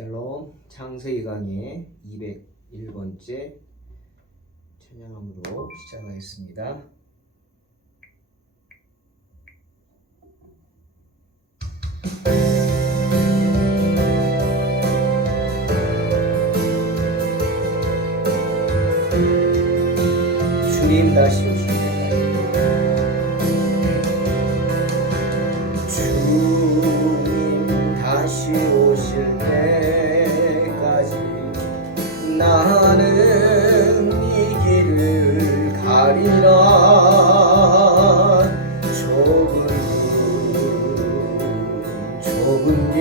샬롬 창세기 강의 201번째 찬양함으로 시작하겠습니다. 주님 다시 오실 때까지 주님 다시 오실 때까지 나는 이 길을 가리라. 좁은 길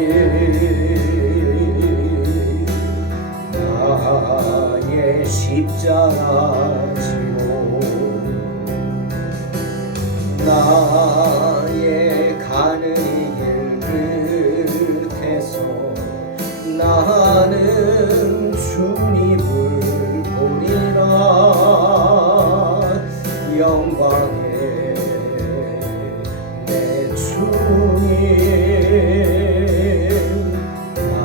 나의 십자가 지고 나의 가는 이 길 끝에서 나는 주님을 보리라. 영광의 내 주님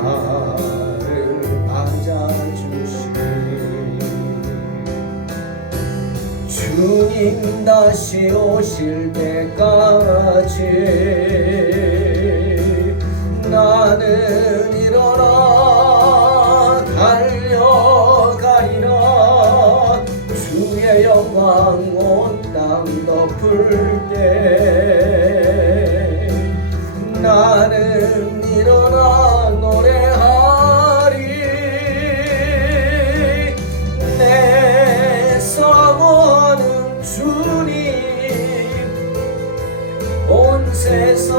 나를 맞아주시. 주님 다시 오실 때까지 나는 일어나 달려가리라. 주의 영광 온 땅 덮을 때 나는 일어나 노래하리. 내 사모하는 주님 온 세상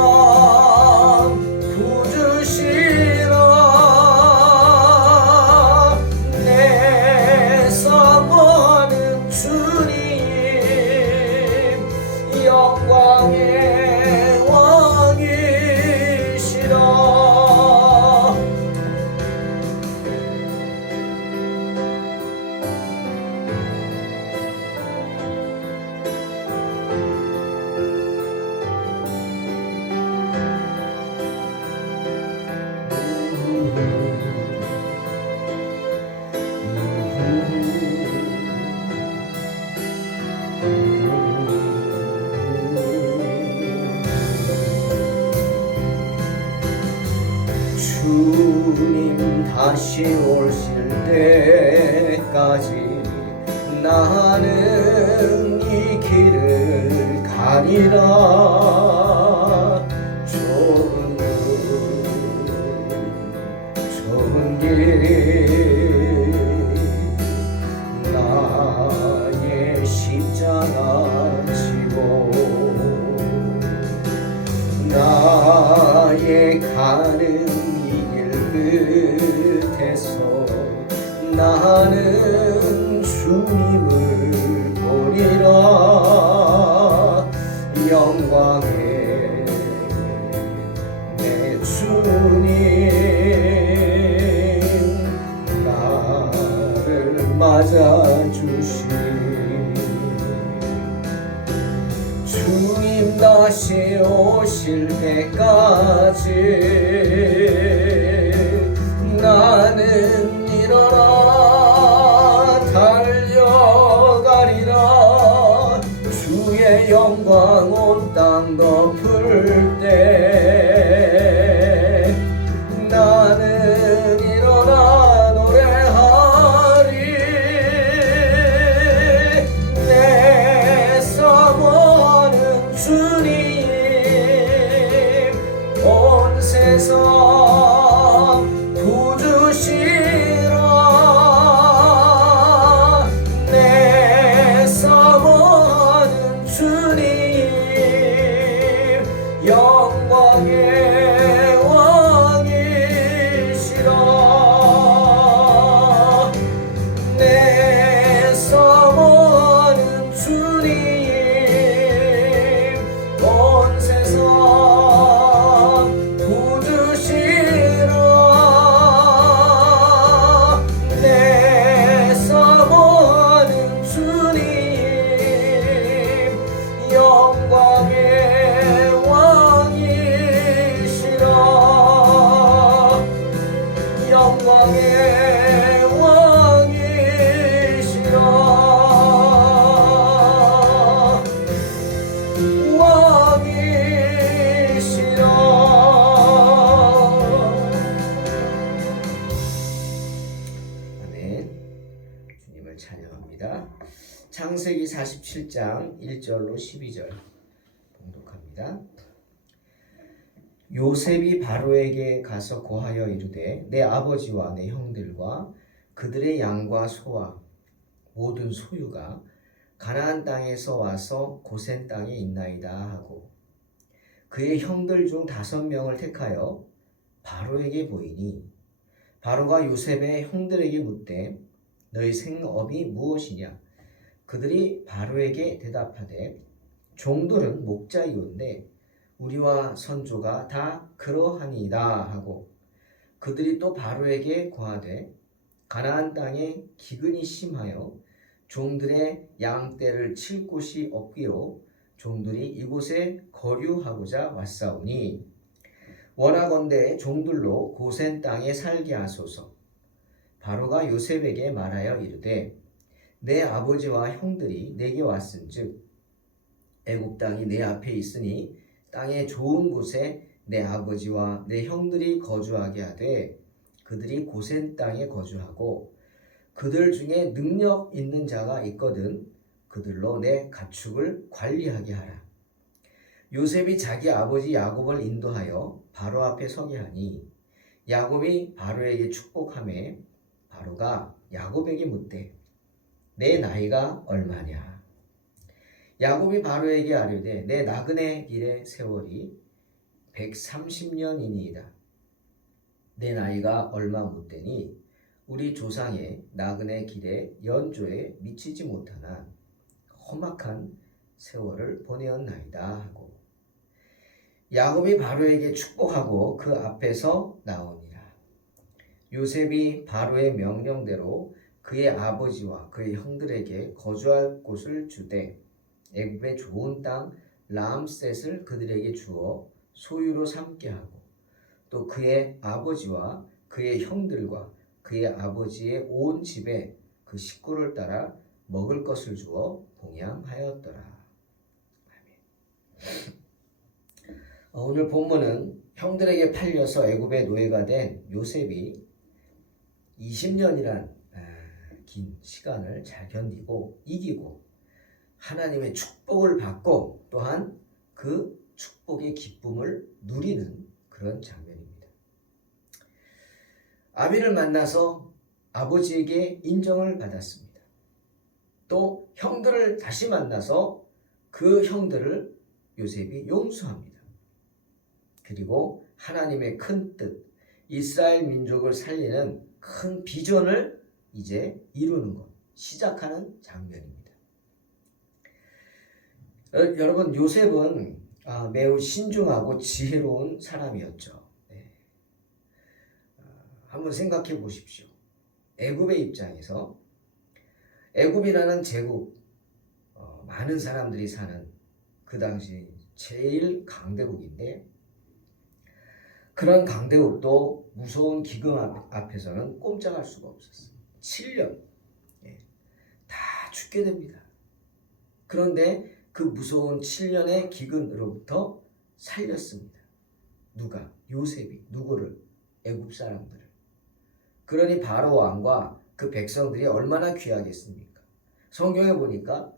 구주시라. 내 사모하는 주님 영광의 왕이시라. 주님 다시 오실 때까지 나는 이 길을 가리라. 좁은 길 나의 십자가 지고 나의 가는 끝에서 나는 주님을 보리라. 영광의 내 주님 나를 맞아주시. 주님 다시 오실 때까지 나는 일어나 달려가리라. 주의 영광 온 땅 덮을 때 나는 일어나 노래하리. 내 사모하는 주님 온 세상 구주시라. 내 사모하는 주님 영광의 7장 1절로 12절 봉독합니다. 요셉이 바로에게 가서 고하여 이르되 내 아버지와 내 형들과 그들의 양과 소와 모든 소유가 가나안 땅에서 와서 고센 땅에 있나이다 하고 그의 형들 중 5명을 택하여 바로에게 보이니 바로가 요셉의 형들에게 묻되 너희 생업이 무엇이냐? 그들이 바로에게 대답하되 종들은 목자이온데 우리와 선조가 다 그러하니이다 하고 그들이 또 바로에게 고하되 가나안 땅에 기근이 심하여 종들의 양떼를 칠 곳이 없기로 종들이 이곳에 거류하고자 왔사오니 원하건대 종들로 고센 땅에 살게 하소서. 바로가 요셉에게 말하여 이르되 내 아버지와 형들이 내게 왔은즉 애굽 땅이 내 앞에 있으니 땅의 좋은 곳에 내 아버지와 내 형들이 거주하게 하되 그들이 고센 땅에 거주하고 그들 중에 능력 있는 자가 있거든 그들로 내 가축을 관리하게 하라. 요셉이 자기 아버지 야곱을 인도하여 바로 앞에 서게 하니 야곱이 바로에게 축복하매 바로가 야곱에게 묻되 내 나이가 얼마냐? 야곱이 바로에게 아뢰되 내 나그네 길의 세월이 130년이니이다. 내 나이가 얼마 묻되니 우리 조상의 나그네 길의 연조에 미치지 못하나 험악한 세월을 보내었나이다 하고 야곱이 바로에게 축복하고 그 앞에서 나오니라. 요셉이 바로의 명령대로 그의 아버지와 그의 형들에게 거주할 곳을 주되 애굽의 좋은 땅 람셋을 그들에게 주어 소유로 삼게 하고 또 그의 아버지와 그의 형들과 그의 아버지의 온 집에 그 식구를 따라 먹을 것을 주어 봉양하였더라. 오늘 본문은 형들에게 팔려서 애굽의 노예가 된 요셉이 20년이란 긴 시간을 잘 견디고 이기고 하나님의 축복을 받고 또한 그 축복의 기쁨을 누리는 그런 장면입니다. 아비를 만나서 아버지에게 인정을 받았습니다. 또 형들을 다시 만나서 그 형들을 요셉이 용서합니다. 그리고 하나님의 큰 뜻, 이스라엘 민족을 살리는 큰 비전을 이제 이루는 것, 시작하는 장면입니다. 여러분, 요셉은 매우 신중하고 지혜로운 사람이었죠. 한번 생각해 보십시오. 애굽의 입장에서 애굽이라는 제국, 많은 사람들이 사는 그 당시 제일 강대국인데 그런 강대국도 무서운 기근 앞에서는 꼼짝할 수가 없었어요. 7년 다 죽게 됩니다. 그런데 그 무서운 7년의 기근으로부터 살렸습니다. 누가? 요셉이. 누구를? 애굽 사람들을. 그러니 바로 왕과 그 백성들이 얼마나 귀하겠습니까? 성경에 보니까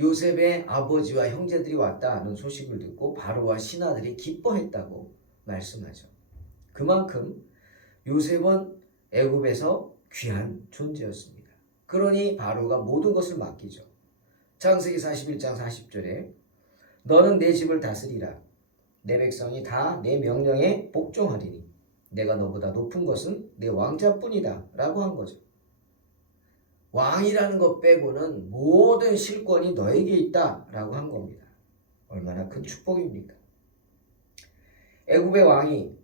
요셉의 아버지와 형제들이 왔다는 소식을 듣고 바로와 신하들이 기뻐했다고 말씀하죠. 그만큼 요셉은 애굽에서 귀한 존재였습니다. 그러니 바로가 모든 것을 맡기죠. 창세기 41장 40절에 너는 내 집을 다스리라. 내 백성이 다 내 명령에 복종하리니 내가 너보다 높은 것은 내 왕자뿐이다 라고 한 거죠. 왕이라는 것 빼고는 모든 실권이 너에게 있다 라고 한 겁니다. 얼마나 큰 축복입니까? 애굽의 왕이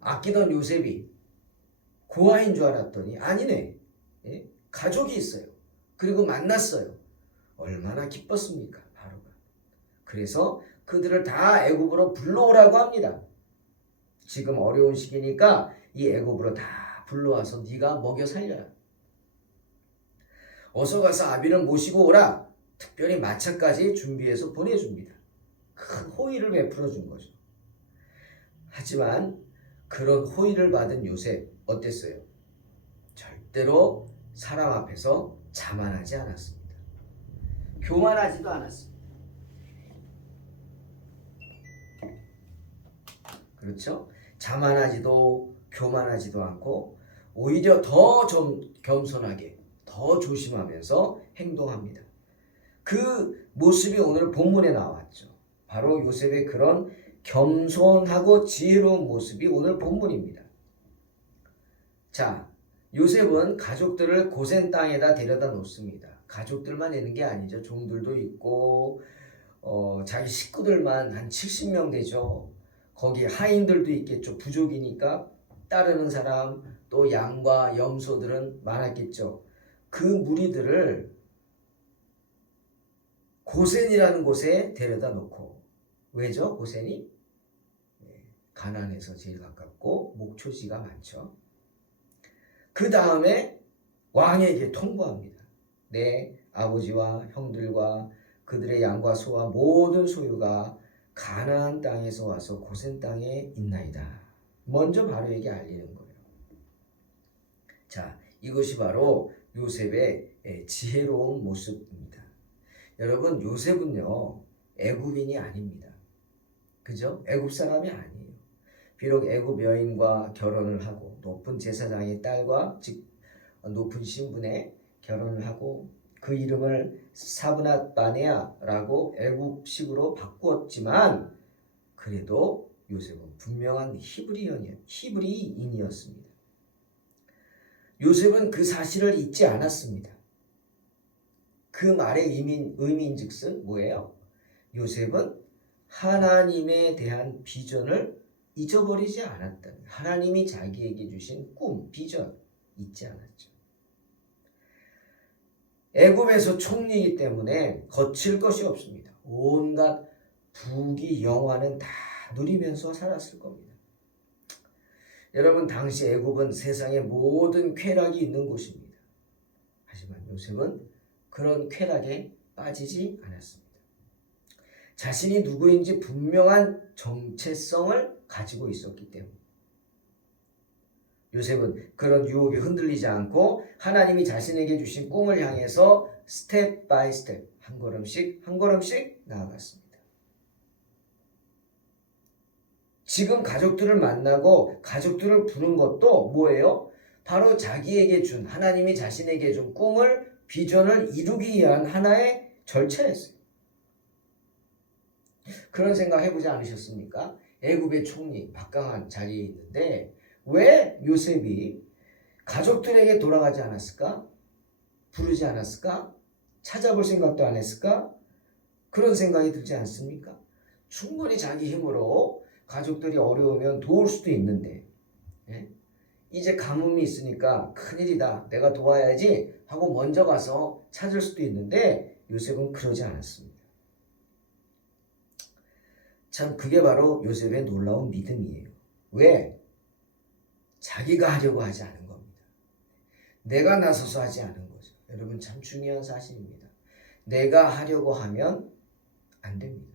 아끼던 요셉이 고아인 줄 알았더니 아니네. 가족이 있어요. 그리고 만났어요. 얼마나 기뻤습니까? 바로가. 그래서 그들을 다 애굽으로 불러오라고 합니다. 지금 어려운 시기니까 이 애굽으로 다 불러와서 네가 먹여 살려라. 어서 가서 아비를 모시고 오라. 특별히 마차까지 준비해서 보내줍니다. 큰 호의를 베풀어 준 거죠. 하지만 그런 호의를 받은 요셉 어땠어요? 절대로 사람 앞에서 자만하지 않았습니다. 교만하지도 않았습니다. 그렇죠? 자만하지도 교만하지도 않고 오히려 더 좀 겸손하게 더 조심하면서 행동합니다. 그 모습이 오늘 본문에 나왔죠. 바로 요셉의 그런 겸손하고 지혜로운 모습이 오늘 본문입니다. 자, 요셉은 가족들을 고센 땅에다 데려다 놓습니다. 가족들만 있는 게 아니죠. 종들도 있고 자기 식구들만 한 70명 되죠. 거기 하인들도 있겠죠. 부족이니까 따르는 사람 또 양과 염소들은 많았겠죠. 그 무리들을 고센이라는 곳에 데려다 놓고 왜죠? 고센이? 가나안에서 제일 가깝고 목초지가 많죠. 그 다음에 왕에게 통보합니다. 내 아버지와 형들과 그들의 양과 소와 모든 소유가 가나안 땅에서 와서 고센 땅에 있나이다. 먼저 바로에게 알리는 거예요. 자, 이것이 바로 요셉의 지혜로운 모습입니다. 여러분, 요셉은요 애굽인이 아닙니다. 그죠? 애굽 사람이 아니에요. 비록 애굽 여인과 결혼을 하고 높은 제사장의 딸과 즉 높은 신분에 결혼을 하고 그 이름을 사브낫 바네아라고 애굽식으로 바꾸었지만 그래도 요셉은 분명한 히브리인이었습니다. 요셉은 그 사실을 잊지 않았습니다. 그 말의 의미인즉슨 뭐예요? 요셉은 하나님에 대한 비전을 잊어버리지 않았다는, 하나님이 자기에게 주신 꿈, 비전 잊지 않았죠. 애굽에서 총리이기 때문에 거칠 것이 없습니다. 온갖 부귀 영화는 다 누리면서 살았을 겁니다. 여러분, 당시 애굽은 세상의 모든 쾌락이 있는 곳입니다. 하지만 요셉은 그런 쾌락에 빠지지 않았습니다. 자신이 누구인지 분명한 정체성을 가지고 있었기 때문에 요셉은 그런 유혹에 흔들리지 않고 하나님이 자신에게 주신 꿈을 향해서 스텝 바이 스텝 한 걸음씩 한 걸음씩 나아갔습니다. 지금 가족들을 만나고 가족들을 부른 것도 뭐예요? 바로 자기에게 준, 하나님이 자신에게 준 꿈을, 비전을 이루기 위한 하나의 절차였어요. 그런 생각 해보지 않으셨습니까? 애굽의 총리 막강한 자리에 있는데 왜 요셉이 가족들에게 돌아가지 않았을까? 부르지 않았을까? 찾아볼 생각도 안 했을까? 그런 생각이 들지 않습니까? 충분히 자기 힘으로 가족들이 어려우면 도울 수도 있는데 이제 가뭄이 있으니까 큰일이다, 내가 도와야지 하고 먼저 가서 찾을 수도 있는데 요셉은 그러지 않았습니다. 참 그게 바로 요셉의 놀라운 믿음이에요. 왜? 자기가 하려고 하지 않은 겁니다. 내가 나서서 하지 않은 거죠. 여러분, 참 중요한 사실입니다. 내가 하려고 하면 안 됩니다.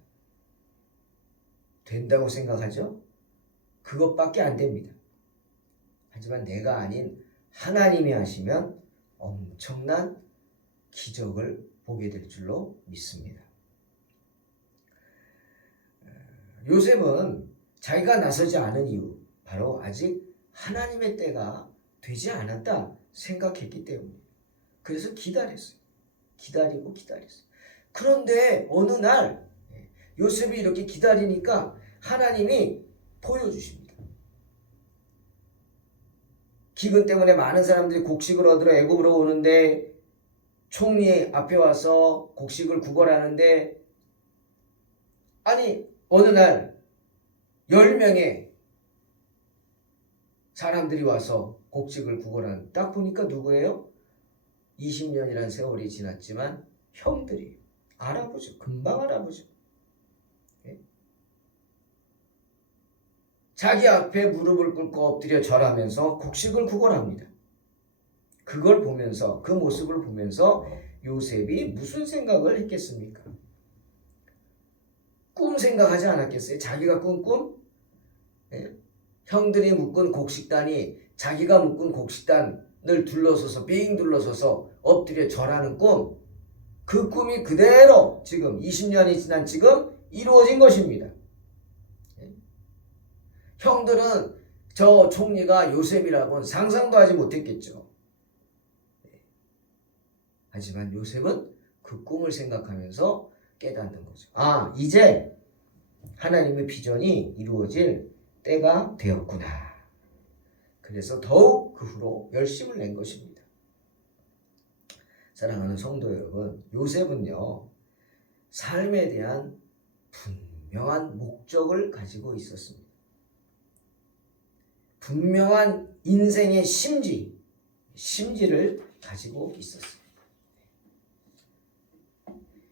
된다고 생각하죠? 그것밖에 안 됩니다. 하지만 내가 아닌 하나님이 하시면 엄청난 기적을 보게 될 줄로 믿습니다. 요셉은 자기가 나서지 않은 이유, 바로 아직 하나님의 때가 되지 않았다 생각했기 때문이에요. 그래서 기다렸어요. 기다리고 기다렸어요. 그런데 어느 날 요셉이 이렇게 기다리니까 하나님이 보여주십니다. 기근 때문에 많은 사람들이 곡식을 얻으러 애굽으로 오는데 총리 앞에 와서 곡식을 구걸하는데 아니 어느 날 10명의 사람들이 와서 곡식을 구걸하는, 딱 보니까 누구예요? 20년이라는 세월이 지났지만 형들이 알아보죠. 금방 알아보죠. 자기 앞에 무릎을 꿇고 엎드려 절하면서 곡식을 구걸합니다. 그걸 보면서, 그 모습을 보면서 요셉이 무슨 생각을 했겠습니까? 꿈 생각하지 않았겠어요? 자기가 꾼 꿈? 형들이 묶은 곡식단이 자기가 묶은 곡식단을 둘러서서 빙 둘러서서 엎드려 절하는 꿈, 그 꿈이 그대로 지금 20년이 지난 지금 이루어진 것입니다. 형들은 저 총리가 요셉이라고는 상상도 하지 못했겠죠. 하지만 요셉은 그 꿈을 생각하면서 깨닫는 거죠. 아, 이제 하나님의 비전이 이루어질 때가 되었구나. 그래서 더욱 그 후로 열심을 낸 것입니다. 사랑하는 성도 여러분, 요셉은요, 삶에 대한 분명한 목적을 가지고 있었습니다. 분명한 인생의 심지를 가지고 있었습니다.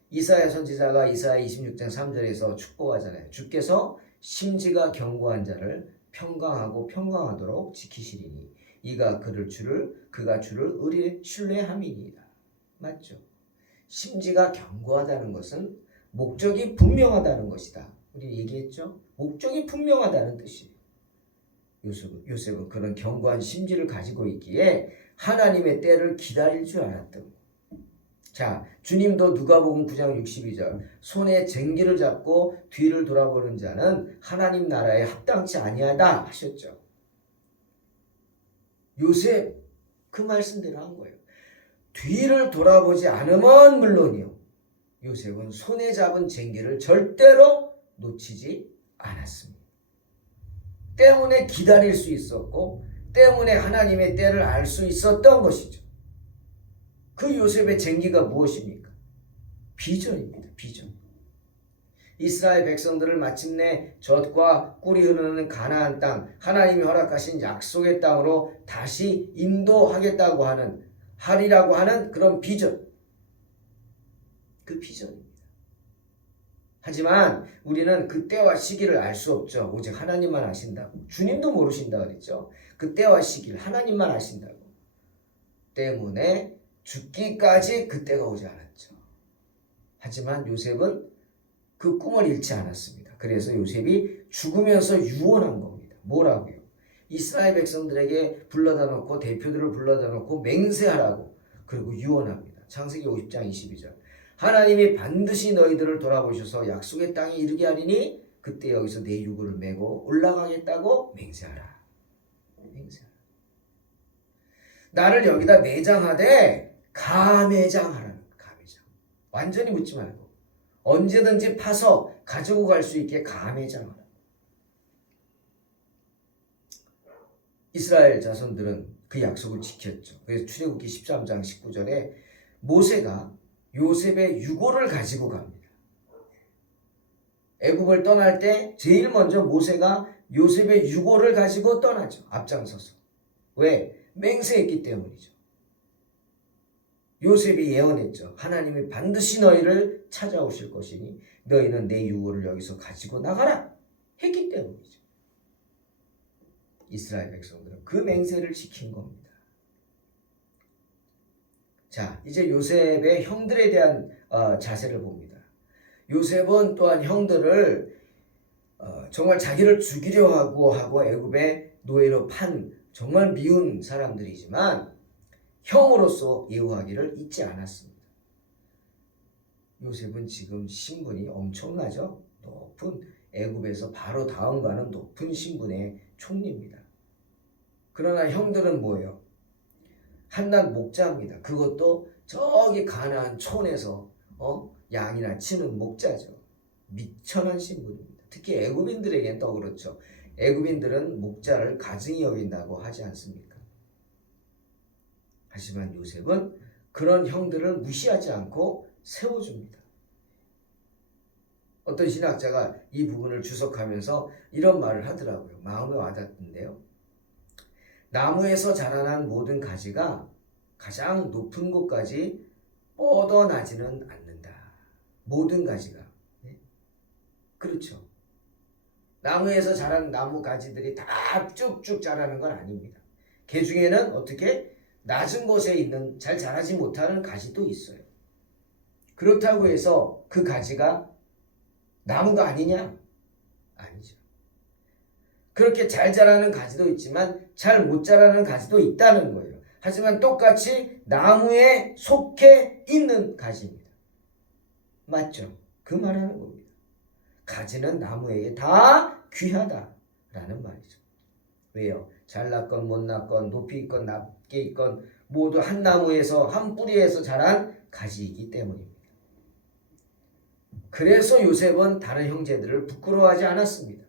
이사야 선지자가 이사야 26장 3절에서 축복하잖아요. 주께서 심지가 견고한 자를 평강하고 평강하도록 지키시리니 그가 주를 의리 신뢰함이니이다. 맞죠? 심지가 견고하다는 것은 목적이 분명하다는 것이다. 우리 얘기했죠? 목적이 분명하다는 뜻이에요. 요셉은 그런 견고한 심지를 가지고 있기에 하나님의 때를 기다릴 줄 알았던 거예요. 자, 주님도 누가복음 9장 62절 손에 쟁기를 잡고 뒤를 돌아보는 자는 하나님 나라에 합당치 아니하다 하셨죠. 요셉 그 말씀대로 한 거예요. 뒤를 돌아보지 않으면 물론이요. 요셉은 손에 잡은 쟁기를 절대로 놓치지 않았습니다. 때문에 기다릴 수 있었고 때문에 하나님의 때를 알 수 있었던 것이죠. 그 요셉의 쟁기가 무엇입니까? 비전입니다. 비전. 이스라엘 백성들을 마침내 젖과 꿀이 흐르는 가나안 땅, 하나님이 허락하신 약속의 땅으로 다시 인도하겠다고 하리라고 하는 그런 비전. 그 비전입니다. 하지만 우리는 그 때와 시기를 알 수 없죠. 오직 하나님만 아신다고. 주님도 모르신다 그랬죠. 그 때와 시기를 하나님만 아신다고. 때문에 죽기까지 그 때가 오지 않았죠. 하지만 요셉은 그 꿈을 잃지 않았습니다. 그래서 요셉이 죽으면서 유언한 겁니다. 뭐라고요? 이스라엘 백성들에게 불러다 놓고 대표들을 불러다 놓고 맹세하라고 그리고 유언합니다. 창세기 50장 22절 하나님이 반드시 너희들을 돌아보셔서 약속의 땅에 이르게 하리니 그때 여기서 내 유고를 메고 올라가겠다고 맹세하라. 맹세하라. 나를 여기다 매장하되 가매장하라는 가매장. 완전히 묻지 말고 언제든지 파서 가지고 갈 수 있게 가매장하라. 이스라엘 자손들은 그 약속을 지켰죠. 그래서 출애굽기 13장 19절에 모세가 요셉의 유고를 가지고 갑니다. 애굽을 떠날 때 제일 먼저 모세가 요셉의 유고를 가지고 떠나죠. 앞장서서. 왜? 맹세했기 때문이죠. 요셉이 예언했죠. 하나님이 반드시 너희를 찾아오실 것이니 너희는 내 유고를 여기서 가지고 나가라 했기 때문이죠. 이스라엘 백성들은 그 맹세를 지킨 겁니다. 자, 이제 요셉의 형들에 대한 자세를 봅니다. 요셉은 또한 형들을 정말 자기를 죽이려 하고 애굽의 노예로 판 정말 미운 사람들이지만 형으로서 예우하기를 잊지 않았습니다. 요셉은 지금 신분이 엄청나죠. 높은 애굽에서 바로 다음 가는 높은 신분의 총리입니다. 그러나 형들은 뭐예요? 한낱 목자입니다. 그것도 저기 가나안 촌에서 양이나 치는 목자죠. 미천한 신분입니다. 특히 애굽인들에겐 또 그렇죠. 애굽인들은 목자를 가증히 여긴다고 하지 않습니까? 하지만 요셉은 그런 형들을 무시하지 않고 세워줍니다. 어떤 신학자가 이 부분을 주석하면서 이런 말을 하더라고요. 마음에 와닿던데요. 나무에서 자라난 모든 가지가 가장 높은 곳까지 뻗어나지는 않는다. 모든 가지가. 네? 그렇죠. 나무에서 자란 나무 가지들이 다 쭉쭉 자라는 건 아닙니다. 그 중에는 어떻게 낮은 곳에 있는 잘 자라지 못하는 가지도 있어요. 그렇다고 해서 그 가지가 나무가 아니냐? 아니죠. 그렇게 잘 자라는 가지도 있지만 잘 못 자라는 가지도 있다는 거예요. 하지만 똑같이 나무에 속해 있는 가지입니다. 맞죠? 그 말하는 겁니다. 가지는 나무에게 다 귀하다라는 말이죠. 왜요? 잘났건 못났건 높이 있건 낮게 있건 모두 한 나무에서 한 뿌리에서 자란 가지이기 때문입니다. 그래서 요셉은 다른 형제들을 부끄러워하지 않았습니다.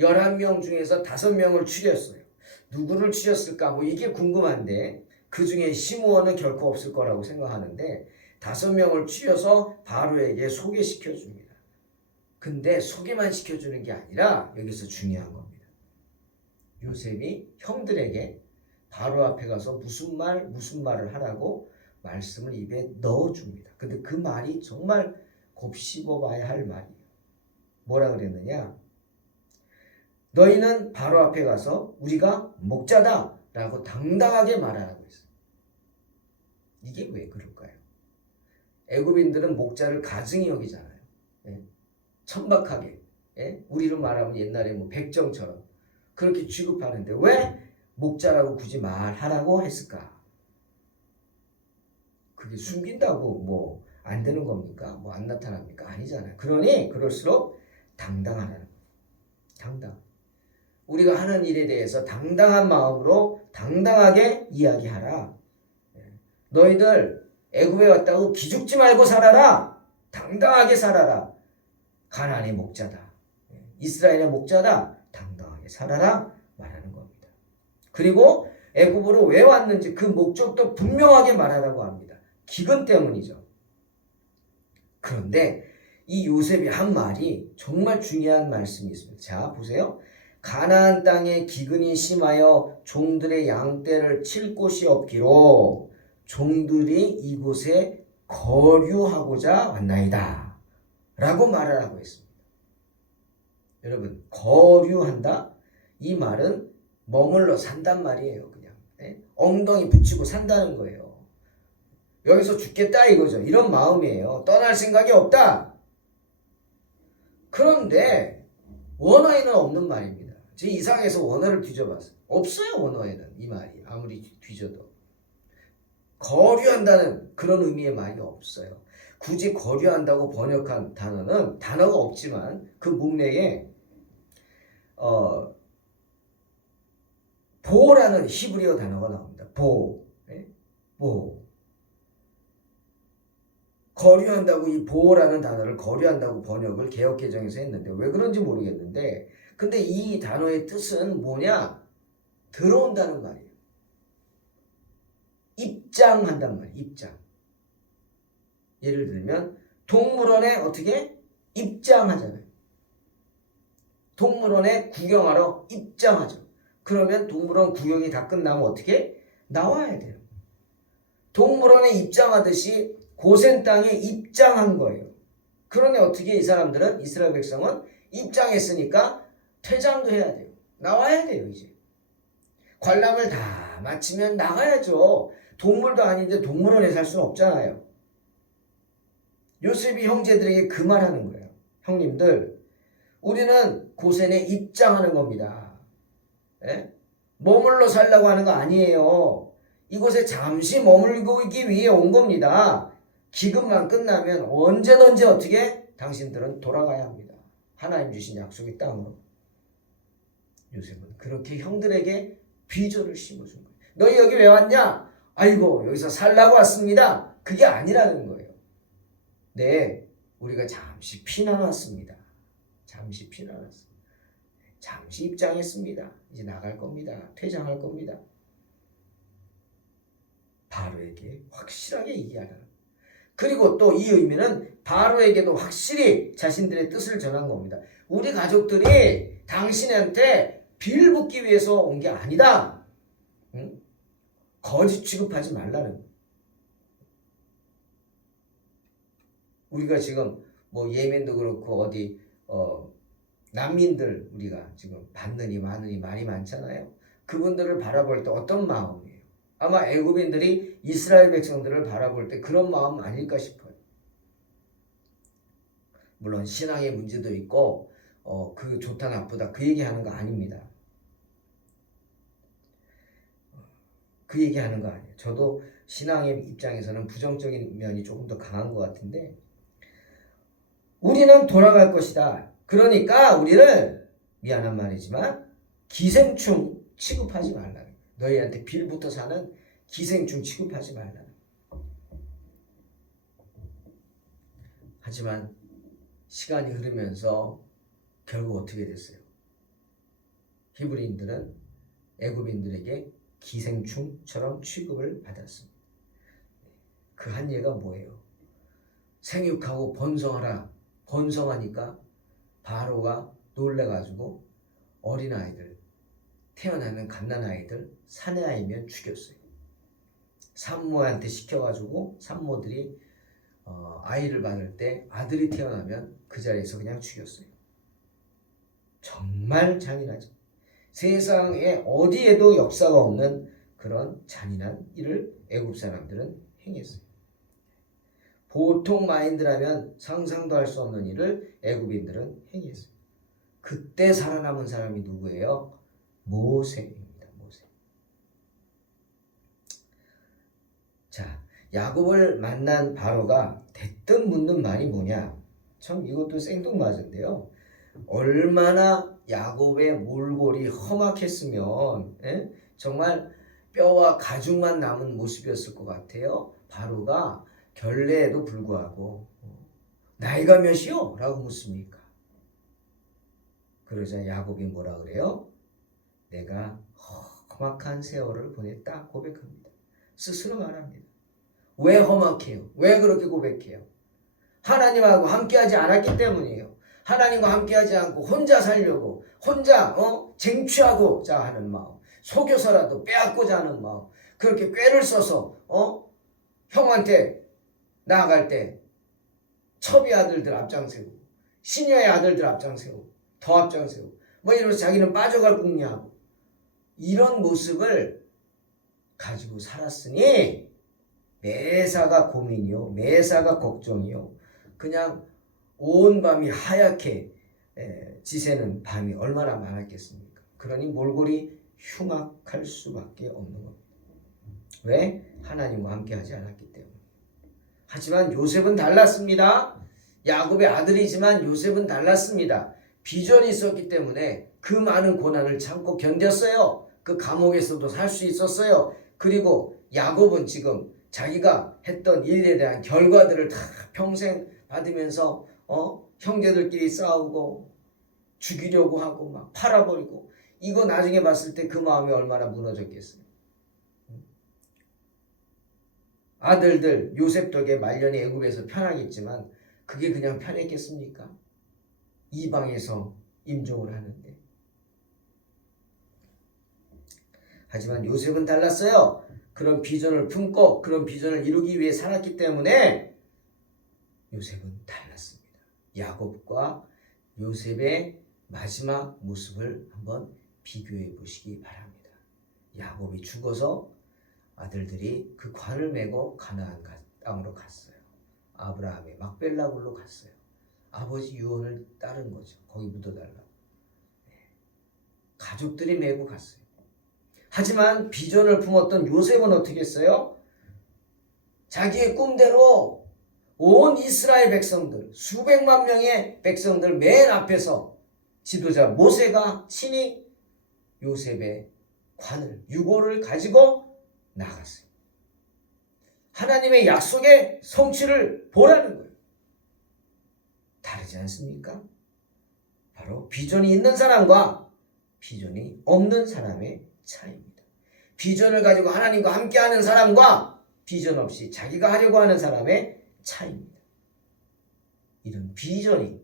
11명 중에서 5명을 추렸어요. 누구를 추렸을까? 뭐 이게 궁금한데 그 중에 시므온은 결코 없을 거라고 생각하는데 5명을 추려서 바로에게 소개시켜 줍니다. 근데 소개만 시켜주는 게 아니라 여기서 중요한 겁니다. 요셉이 형들에게 바로 앞에 가서 무슨 말을 하라고 말씀을 입에 넣어줍니다. 근데 그 말이 정말 곱씹어봐야 할 말이에요. 뭐라 그랬느냐? 너희는 바로 앞에 가서 우리가 목자다 라고 당당하게 말하라고 했어요. 이게 왜 그럴까요? 애굽인들은 목자를 가증히 여기잖아요. 예? 천박하게. 예? 우리로 말하면 옛날에 뭐 백정처럼 그렇게 취급하는데 왜 목자라고 굳이 말하라고 했을까? 그게 숨긴다고 뭐 안 되는 겁니까? 뭐 안 나타납니까? 아니잖아요. 그러니 그럴수록 당당하라는 거예요. 당당. 우리가 하는 일에 대해서 당당한 마음으로 당당하게 이야기하라. 너희들 애굽에 왔다고 기죽지 말고 살아라. 당당하게 살아라. 가나안의 목자다. 이스라엘의 목자다. 당당하게 살아라 말하는 겁니다. 그리고 애굽으로 왜 왔는지 그 목적도 분명하게 말하라고 합니다. 기근 때문이죠. 그런데 이 요셉이 한 말이 정말 중요한 말씀이 있습니다. 자, 보세요. 가나안 땅에 기근이 심하여 종들의 양떼를 칠 곳이 없기로 종들이 이곳에 거류하고자 왔나이다 라고 말을 하고 있습니다. 여러분, 거류한다? 이 말은 머물러 산단 말이에요. 그냥 엉덩이 붙이고 산다는 거예요. 여기서 죽겠다 이거죠. 이런 마음이에요. 떠날 생각이 없다. 그런데 원어에는 없는 말입니다. 제 이상해서 원어를 뒤져봤어요. 없어요. 원어에는 이 말이 아무리 뒤져도. 거류한다는 그런 의미의 말이 없어요. 굳이 거류한다고 번역한 단어는 단어가 없지만 그 문맥에 보라는 히브리어 단어가 나옵니다. 보. 거류한다고 이 보라는 단어를 거류한다고 번역을 개역개정에서 했는데 왜 그런지 모르겠는데 근데 이 단어의 뜻은 뭐냐? 들어온다는 말이에요. 입장한단 말이에요. 입장. 예를 들면 동물원에 어떻게? 입장하잖아요. 동물원에 구경하러 입장하죠. 그러면 동물원 구경이 다 끝나면 어떻게? 나와야 돼요. 동물원에 입장하듯이 고센 땅에 입장한 거예요. 그러니 어떻게 이 사람들은 이스라엘 백성은 입장했으니까 퇴장도 해야 돼요. 나와야 돼요. 이제 관람을 다 마치면 나가야죠. 동물도 아닌데 동물원에 살 수는 없잖아요. 요셉이 형제들에게 그 말하는 거예요. 형님들, 우리는 고센에 입장하는 겁니다. 예? 머물러 살라고 하는 거 아니에요. 이곳에 잠시 머물기 위해 온 겁니다. 기근만 끝나면 언제든지 어떻게 당신들은 돌아가야 합니다. 하나님 주신 약속의 땅으로. 요셉은 그렇게 형들에게 비전을 심어준 거예요. 너희 여기 왜 왔냐? 아이고 여기서 살라고 왔습니다. 그게 아니라는 거예요. 네, 우리가 잠시 피난 왔습니다. 잠시 피난 왔습니다. 잠시 입장했습니다. 이제 나갈 겁니다. 퇴장할 겁니다. 바로에게 확실하게 얘기하라. 그리고 또 이 의미는 바로에게도 확실히 자신들의 뜻을 전한 겁니다. 우리 가족들이 당신한테 빌붙기 위해서 온 게 아니다. 응? 거짓 취급하지 말라는. 우리가 지금 뭐 예멘도 그렇고 어디 난민들 우리가 지금 받느니 많으니 말이 많잖아요. 그분들을 바라볼 때 어떤 마음이에요? 아마 애굽인들이 이스라엘 백성들을 바라볼 때 그런 마음 아닐까 싶어요. 물론 신앙의 문제도 있고 그 좋다 나쁘다 그 얘기하는 거 아닙니다. 그 얘기하는 거 아니에요. 저도 신앙의 입장에서는 부정적인 면이 조금 더 강한 것 같은데 우리는 돌아갈 것이다. 그러니까 우리를 미안한 말이지만 기생충 취급하지 말라. 너희한테 빌부터 사는 기생충 취급하지 말라. 하지만 시간이 흐르면서 결국 어떻게 됐어요? 히브리인들은 애굽인들에게 기생충처럼 취급을 받았습니다. 그 한 예가 뭐예요? 생육하고 번성하라. 번성하니까 바로가 놀래가지고 어린아이들, 태어나는 갓난아이들 사내아이면 죽였어요. 산모한테 시켜가지고 산모들이 아이를 받을 때 아들이 태어나면 그 자리에서 그냥 죽였어요. 정말 잔인하죠. 세상에 어디에도 역사가 없는 그런 잔인한 일을 애굽 사람들은 행했어요. 보통 마인드라면 상상도 할 수 없는 일을 애굽인들은 행했어요. 그때 살아남은 사람이 누구예요? 모세입니다. 모세. 자, 야곱을 만난 바로가 대뜸 묻는 말이 뭐냐? 참 이것도 생뚱맞은데요. 얼마나 야곱의 몰골이 험악했으면 정말 뼈와 가죽만 남은 모습이었을 것 같아요. 바로가 결례에도 불구하고 나이가 몇이요? 라고 묻습니까? 그러자 야곱이 뭐라 그래요? 내가 험악한 세월을 보냈다 고백합니다. 스스로 말합니다. 왜 험악해요? 왜 그렇게 고백해요? 하나님하고 함께하지 않았기 때문이에요. 하나님과 함께하지 않고 혼자 살려고 혼자 쟁취하고자 하는 마음, 속여서라도 빼앗고자 하는 마음, 그렇게 꾀를 써서 형한테 나아갈 때 첩이 아들들 앞장세우고 시녀의 아들들 앞장세우고 더 앞장세우고 이러면서 자기는 빠져갈 궁리하고 이런 모습을 가지고 살았으니 매사가 고민이요, 매사가 걱정이요, 그냥 온 밤이 하얗게 지새는 밤이 얼마나 많았겠습니까? 그러니 몰골이 흉악할 수밖에 없는 겁니다. 왜? 하나님과 함께하지 않았기 때문에. 하지만 요셉은 달랐습니다. 야곱의 아들이지만 요셉은 달랐습니다. 비전이 있었기 때문에 그 많은 고난을 참고 견뎠어요. 그 감옥에서도 살 수 있었어요. 그리고 야곱은 지금 자기가 했던 일에 대한 결과들을 다 평생 받으면서 형제들끼리 싸우고 죽이려고 하고 막 팔아버리고 이거 나중에 봤을 때 그 마음이 얼마나 무너졌겠어요. 아들들 요셉 덕에 말년이 애굽에서 편하겠지만 그게 그냥 편했겠습니까? 이방에서 임종을 하는데. 하지만 요셉은 달랐어요. 그런 비전을 품고 그런 비전을 이루기 위해 살았기 때문에 요셉은 달랐습니다. 야곱과 요셉의 마지막 모습을 한번 비교해 보시기 바랍니다. 야곱이 죽어서 아들들이 그 관을 메고 가나안 땅으로 갔어요. 아브라함의 막벨라굴로 갔어요. 아버지 유언을 따른 거죠. 거기 묻어달라고. 가족들이 메고 갔어요. 하지만 비전을 품었던 요셉은 어떻게 했어요? 자기의 꿈대로 온 이스라엘 백성들, 수백만 명의 백성들 맨 앞에서 지도자 모세가 친히 요셉의 관을, 유고를 가지고 나갔어요. 하나님의 약속의 성취를 보라는 거예요. 다르지 않습니까? 바로 비전이 있는 사람과 비전이 없는 사람의 차이입니다. 비전을 가지고 하나님과 함께하는 사람과 비전 없이 자기가 하려고 하는 사람의 차이입니다. 이런 비전이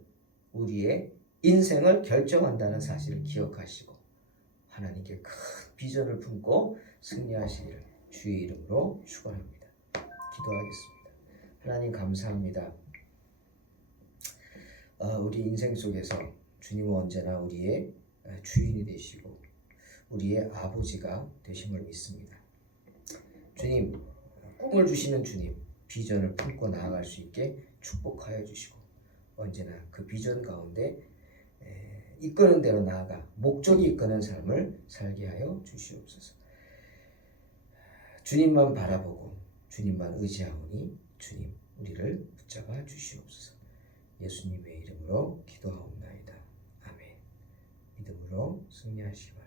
우리의 인생을 결정한다는 사실을 기억하시고 하나님께 큰 비전을 품고 승리하시기를 주의 이름으로 축원합니다. 기도하겠습니다. 하나님 감사합니다. 우리 인생 속에서 주님은 언제나 우리의 주인이 되시고 우리의 아버지가 되심을 믿습니다. 주님, 꿈을 주시는 주님, 비전을 품고 나아갈 수 있게 축복하여 주시고 언제나 그 비전 가운데 이끄는 대로 나아가 목적이 이끄는 삶을 살게 하여 주시옵소서. 주님만 바라보고 주님만 의지하오니 주님 우리를 붙잡아 주시옵소서. 예수님의 이름으로 기도하옵나이다. 아멘. 믿음으로 승리하시기 바랍니다.